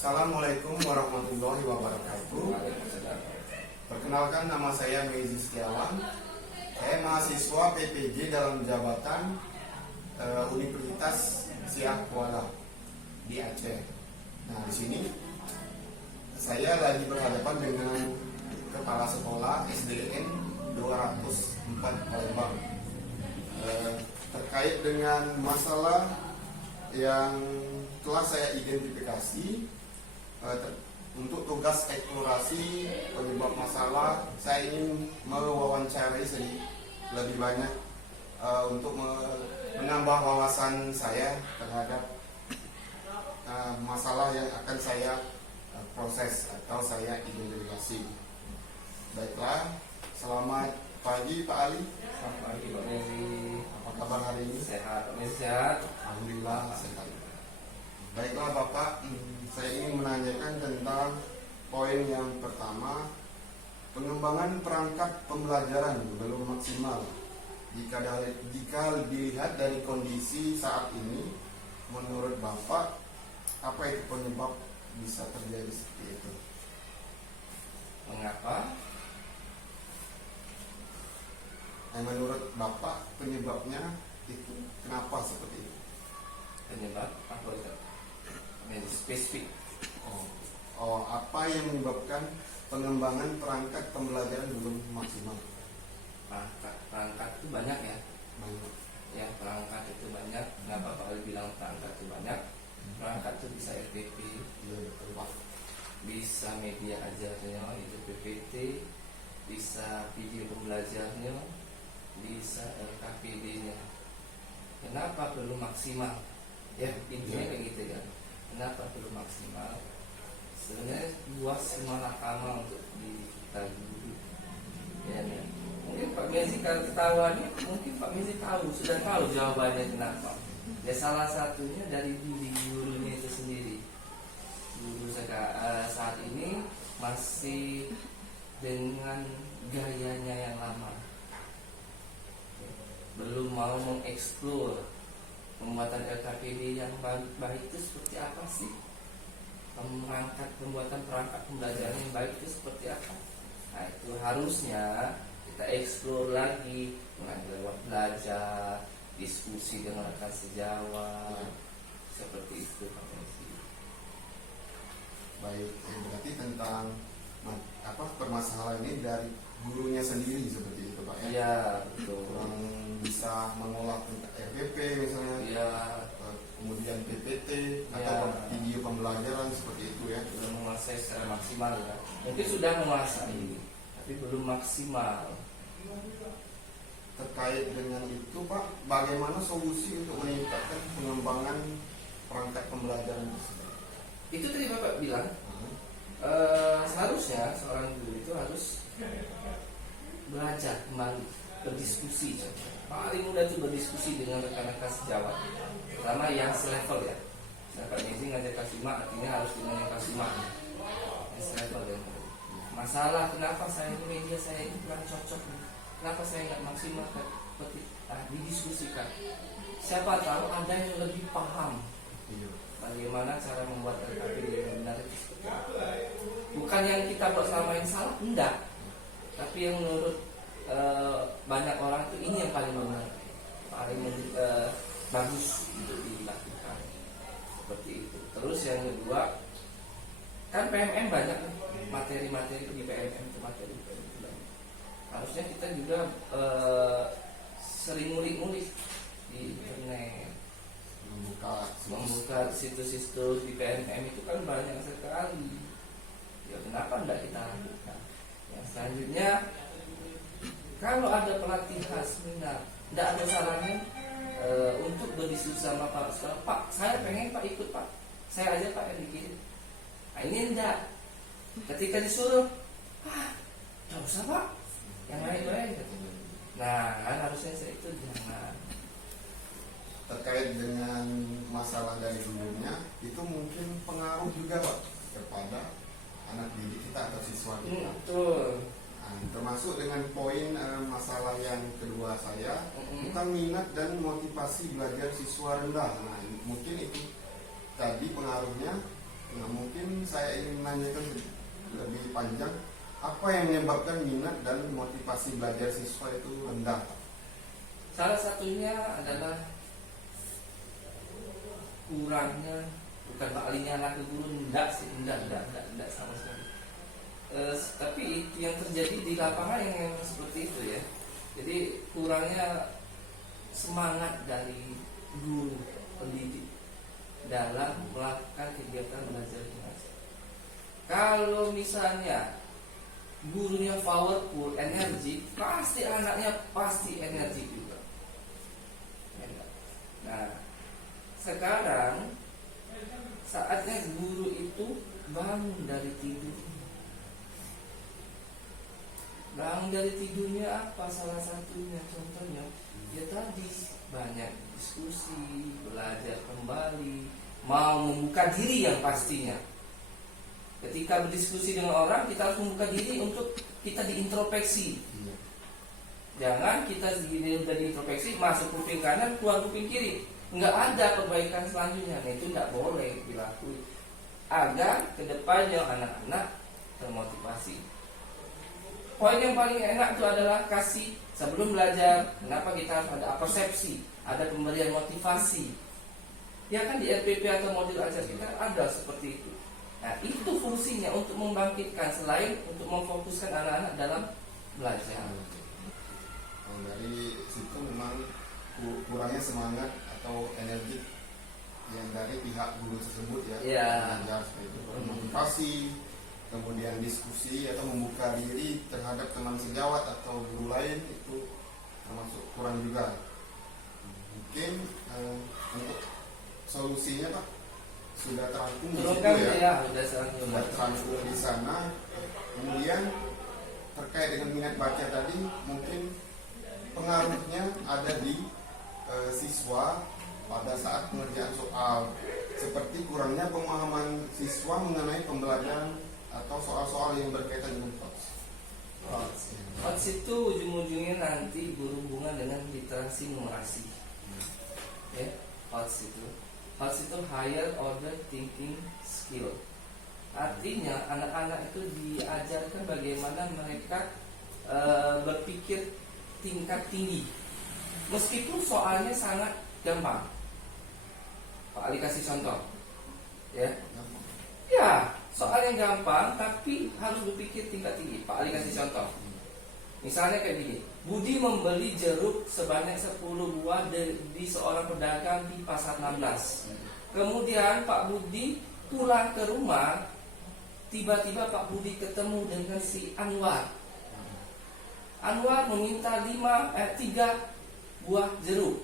Assalamualaikum warahmatullahi wabarakatuh. Perkenalkan, nama saya Mezi Setiawan. Saya mahasiswa PPG dalam jabatan Universitas Siak Kuala di Aceh. Nah, di sini saya lagi berhadapan dengan Kepala Sekolah SDN 204 Palembang terkait dengan masalah yang telah saya identifikasi. Untuk tugas eksplorasi penyebab masalah, saya ingin mewawancarai lebih banyak untuk menambah wawasan saya terhadap masalah yang akan saya proses atau saya identifikasi. Baiklah, selamat pagi Pak Ali. Selamat pagi Pak Mezi. Apa kabar hari ini? Sehat Pak Mezi, sehat. Alhamdulillah sehat. Baiklah Bapak, saya ingin menanyakan tentang poin yang pertama, pengembangan perangkat pembelajaran belum maksimal. Jika dilihat dari kondisi saat ini, menurut Bapak, apa itu penyebab bisa terjadi seperti itu? Mengapa? Menurut Bapak, penyebabnya itu kenapa seperti itu? Penyebab apa itu? Spesifik. Apa yang menyebabkan pengembangan perangkat pembelajaran belum maksimal? Perangkat itu banyak ya. Banyak. Ya, perangkat itu banyak. Kenapa Pak Ali bilang perangkat itu banyak? Perangkat itu bisa RPP, Iya betul Pak. bisa media ajarnya itu PPT, bisa video pembelajarnya, bisa LKPD-nya. Kenapa belum maksimal? Ya, intinya kayak gitu kan. Kenapa belum maksimal? Sebenarnya luas malakama untuk kita guru. Ya, ya. Mungkin Pak Mezi kalau ketahuan, mungkin Pak Mezi sudah tahu jawabannya kenapa. Ya, salah satunya dari diri gurunya itu sendiri. Guru saat ini masih dengan gayanya yang lama, belum mau mengeksplor pembuatan LKPD yang baik itu seperti apa sih? Pembuatan perangkat pembelajaran yang baik itu seperti apa? Nah, itu harusnya kita eksplor lagi, mulai lewat belajar, diskusi dengan rekan sejawat, seperti itu Pak Mezi. Baik, berarti tentang permasalahan ini dari gurunya sendiri seperti itu Pak ya? Iya, betul. Kurang bisa mengolah RPP misalnya, Iya, kemudian PPT Ya. atau video pembelajaran seperti itu ya. belum menguasai secara maksimal ya. Mungkin sudah menguasai, tapi belum maksimal. Terkait dengan itu Pak, bagaimana solusi untuk meningkatkan pengembangan perangkat pembelajaran tersebut? Itu tadi Bapak bilang, seharusnya seorang guru itu harus belajar kembali, berdiskusi. Paling mudah itu berdiskusi dengan rekan-rekan sejawat, terutama yang selevel ya. Nah, Pak Mezi ngajak kasimak, artinya harus dengan yang kasimak, yang selevel ya. Masalah kenapa saya ini media saya ini kurang cocok, kenapa saya nggak maksimal, didiskusikan. Siapa tahu ada yang lebih paham bagaimana cara membuat LKPD yang benar itu seperti apa. Bukan yang kita buat selama yang salah, enggak. Tapi yang menurut banyak orang itu ini yang paling benar, paling bagus untuk dilakukan. Seperti itu. Terus yang kedua, kan PMM banyak nih, materi-materi di PMM itu materi banyak. Harusnya kita juga sering ngulik-ngulik di internet. Membuka situs-situs di PMM itu kan banyak sekali. Ya, kenapa enggak kita lakukan? Yang selanjutnya, kalau ada pelatihan seminar, enggak ada sarannya untuk berdiskusi sama Pak, saya pengen Pak ikut Pak, saya aja Pak yang bikin. Nah, ini enggak. Ketika disuruh, enggak usah Pak, yang lain-lain. Nah, kan harusnya saya itu jangan. Terkait dengan masalah dari gurunya, itu mungkin pengaruh juga Pak kepada anak didik kita atau siswa kita. Betul. Termasuk dengan poin masalah yang kedua saya, bukan minat dan motivasi belajar siswa rendah. Nah, mungkin itu tadi pengaruhnya. Nah, mungkin mungkin saya ingin menanyakan lebih panjang, apa yang menyebabkan minat dan motivasi belajar siswa itu rendah? Salah satunya adalah kurangnya, bukan alinya anak ke guru, enggak sama sekali. Tapi itu yang terjadi di lapangan yang seperti itu ya. Jadi kurangnya semangat dari guru pendidik dalam melakukan kegiatan belajar mengajar. Kalau misalnya gurunya powerful, energi, pasti anaknya pasti energi juga. Nah, sekarang saatnya guru itu bangun dari tidur. Bangun dari tidurnya apa? Salah satunya, contohnya, ya tadi banyak diskusi, belajar kembali, mau membuka diri yang pastinya. Ketika berdiskusi dengan orang, kita harus membuka diri untuk kita diintrospeksi. Jangan kita udah diintrospeksi, masuk kuping kanan, keluar kuping kiri. Nggak ada perbaikan selanjutnya. Nah, itu nggak boleh dilakukan. Agar kedepannya anak-anak termotivasi. Poin yang paling enak itu adalah kasih sebelum belajar. Kenapa kita harus ada persepsi, ada pemberian motivasi. Ya kan di RPP atau modul ajar kita ada seperti itu. Nah, itu fungsinya untuk membangkitkan selain untuk memfokuskan anak-anak dalam belajar. Dari situ memang kurangnya semangat atau energi yang dari pihak guru tersebut ya, belajar seperti itu, motivasi, kemudian diskusi atau membuka diri terhadap teman sejawat atau guru lain itu termasuk kurang juga. Mungkin untuk solusinya Pak sudah terangkum di situ ya, sudah terangkum di sana. Kemudian terkait dengan minat baca tadi, mungkin pengaruhnya ada di siswa pada saat pengerjaan soal, seperti kurangnya pemahaman siswa mengenai pembelajaran atau soal-soal yang berkaitan dengan POTS. POTS itu ujung-ujungnya nanti berhubungan dengan literasi numerasi. Ya, POTS itu higher order thinking skill. Artinya anak-anak itu diajarkan bagaimana mereka berpikir tingkat tinggi. Meskipun soalnya sangat gampang. Pak Ali kasih contoh. Ya, soalnya gampang tapi harus berpikir tingkat tinggi. Pak Ali kasih contoh. Misalnya kayak gini, Budi membeli jeruk sebanyak 10 buah di seorang pedagang di pasar 16. Kemudian Pak Budi pulang ke rumah, tiba-tiba Pak Budi ketemu dengan si Anwar. Anwar meminta 3 buah jeruk.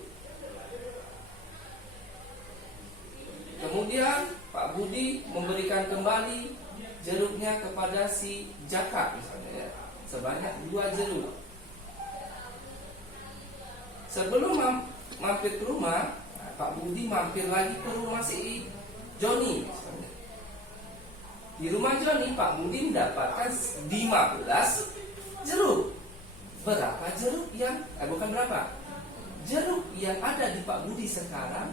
Kemudian Pak Budi memberikan kembali jeruknya kepada si Jaka misalnya ya, sebanyak 2 jeruk. Sebelum mampir ke rumah, Pak Budi mampir lagi ke rumah si Joni misalnya. Di rumah Joni Pak Budi mendapatkan 15 jeruk. Berapa jeruk yang bukan berapa? Jeruk yang ada di Pak Budi sekarang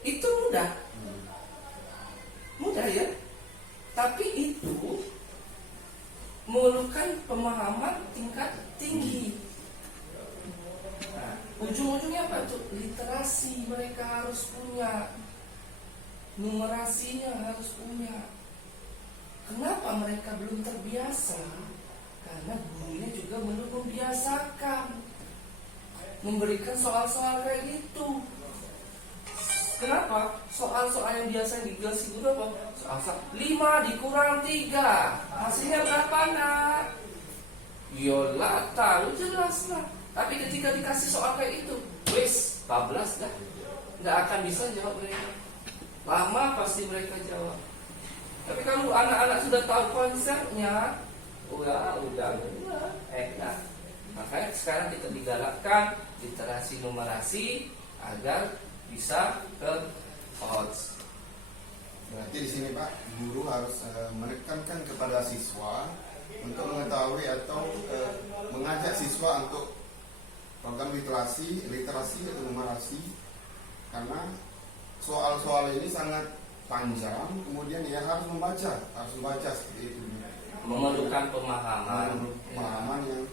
itu mudah ya. Tapi itu memerlukan pemahaman tingkat tinggi. Nah, ujung-ujungnya apa tuh? Literasi mereka harus punya, numerasinya harus punya. Kenapa mereka belum terbiasa? Karena gurunya juga belum membiasakan memberikan soal-soal kayak gitu. Kenapa? Soal-soal yang biasa dikasih guru apa? Soal 5 dikurang 3 hasilnya berapa nak? Yolah tahu jelas lah. Tapi ketika dikasih soal kayak itu, wis 14 dah, nggak akan bisa jawab mereka. Lama pasti mereka jawab. Tapi kalau anak-anak sudah tahu konsepnya, udah enak. Makanya sekarang kita digalakkan literasi numerasi agar bisa ke POTS. Berarti di sini Pak, guru harus menekankan kepada siswa untuk mengetahui atau mengajak siswa untuk program literasi atau numerasi, karena soal-soal ini sangat panjang, kemudian ya harus membaca seperti itu. Memerlukan pemahaman. Pemahaman yang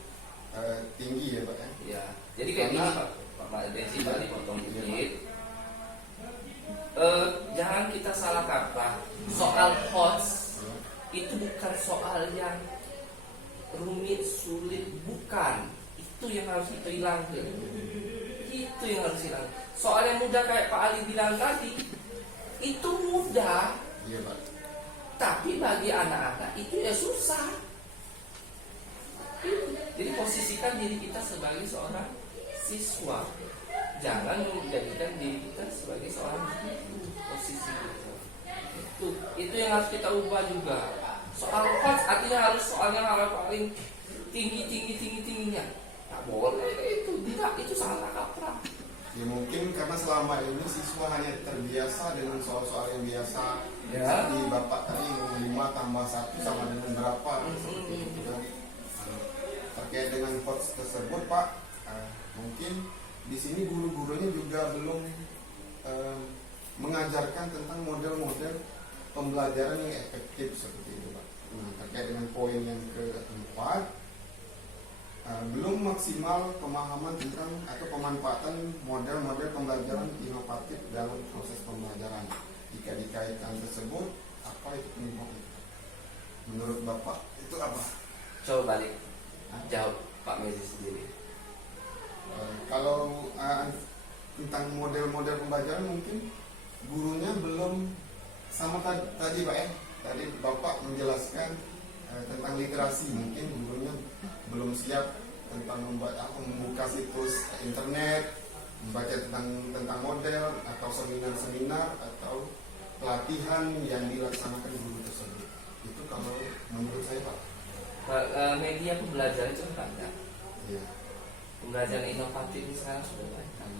tinggi ya Pak ya. Ya, jadi kayak gini Karena- Pak Desi tadi potong dikit. Jangan kita salah kaprah. Soal hoax itu bukan soal yang rumit, sulit, bukan. Itu yang harus kita hilangkan. Itu yang harus hilang. Soal yang mudah kayak Pak Ali bilang tadi, itu mudah. Iya Pak. Tapi bagi anak-anak itu ya susah. Jadi posisikan diri kita sebagai seorang siswa. Jangan menjadikan diri kita sebagai seorang guru. Posisi kita. Itu yang harus kita ubah juga. Soal hoax artinya harus soal yang harus paling tingginya. Tak boleh itu. Tidak, itu salah kaprah. Ya mungkin karena selama ini siswa hanya terbiasa dengan soal-soal yang biasa. Ya. Seperti Bapak tadi 5 tambah 1 sama dengan berapa seperti itu kan. Terkait dengan hoax tersebut Pak, mungkin di sini guru-gurunya juga belum mengajarkan tentang model-model pembelajaran yang efektif seperti itu Pak. Nah, terkait dengan poin yang keempat, belum maksimal pemahaman tentang atau pemanfaatan model-model pembelajaran inovatif dalam proses pembelajaran. Jika dikaitkan tersebut, apa itu penyebabnya? Menurut Bapak itu apa? Coba balik. Jawab Pak Mezi sendiri. Kalau tentang model-model pembelajaran mungkin gurunya belum sama tadi Pak ya. Tadi Bapak menjelaskan tentang literasi, mungkin gurunya belum siap tentang membuka situs internet, membaca tentang model atau seminar-seminar atau pelatihan yang dilaksanakan guru tersebut. Itu kalau menurut saya Pak. Media pembelajaran itu banyak. Iya. Pembelajaran inovatif ini sekarang sudah banyak.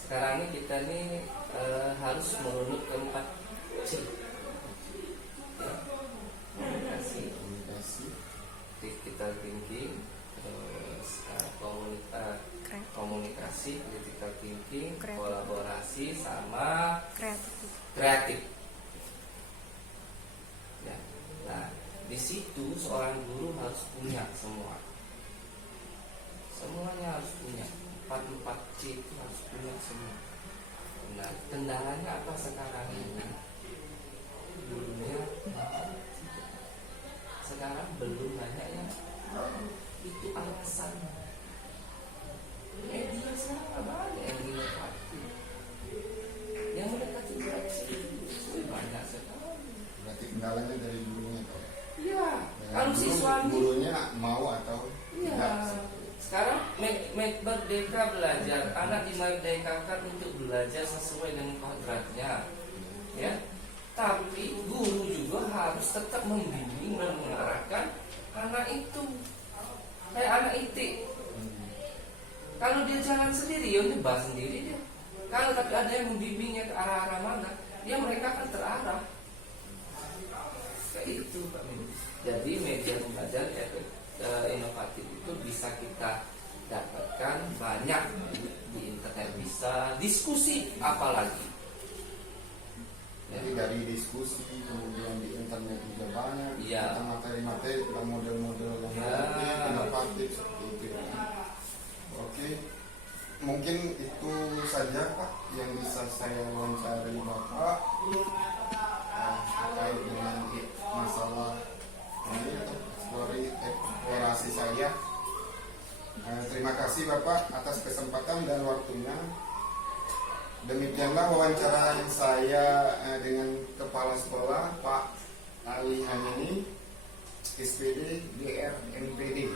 Sekarang ini kita ini harus merunut ke 4C. Ya. Komunikasi, Critical thinking, terus komunikasi, critical thinking, Kreatif. kolaborasi, sama Kreatif. kreatif. Ya. Nah, di situ seorang guru harus punya semua. Semuanya harus punya. 4C itu harus punya semua. Nah, kendalanya apa sekarang ini? Gurunya sekarang belum banyak yang itu alasannya. Media sekarang nggak banyak yang inovatif. Yang mereka juga itu banyak sekali. berarti kendalanya dari gurunya Pak. Iya, Dan kalau siswa gurunya mau atau iya. tidak. Sekarang merdeka belajar, anak dimerdekakan untuk belajar sesuai dengan kodratnya, ya. Tapi guru juga harus tetap membimbing dan mengarahkan anak itu, kayak anak itik. Kalau dia jalan sendiri, ya nyebar sendiri dia. Kalau tapi ada yang membimbingnya ke arah-arah mana, dia mereka akan terarah. Kayak itu Pak Min. Jadi media pembelajaran inovatif itu bisa kita dapatkan banyak di internet, bisa diskusi apalagi. Jadi dari diskusi kemudian di internet juga banyak Iya. tentang materi-materi tentang model-model yang Ya. inovatif seperti itu ya. Oke, mungkin itu saja Pak yang bisa saya wawancara Bapak terkait dengan masalah ini atau eksplorasi saya. Terima kasih Bapak atas kesempatan dan waktunya. Demikianlah wawancara yang saya dengan Kepala Sekolah Pak Ali Hamini, SPD DR NPD.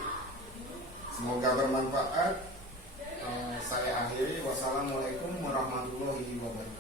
Semoga bermanfaat. Saya akhiri. Wassalamualaikum warahmatullahi wabarakatuh.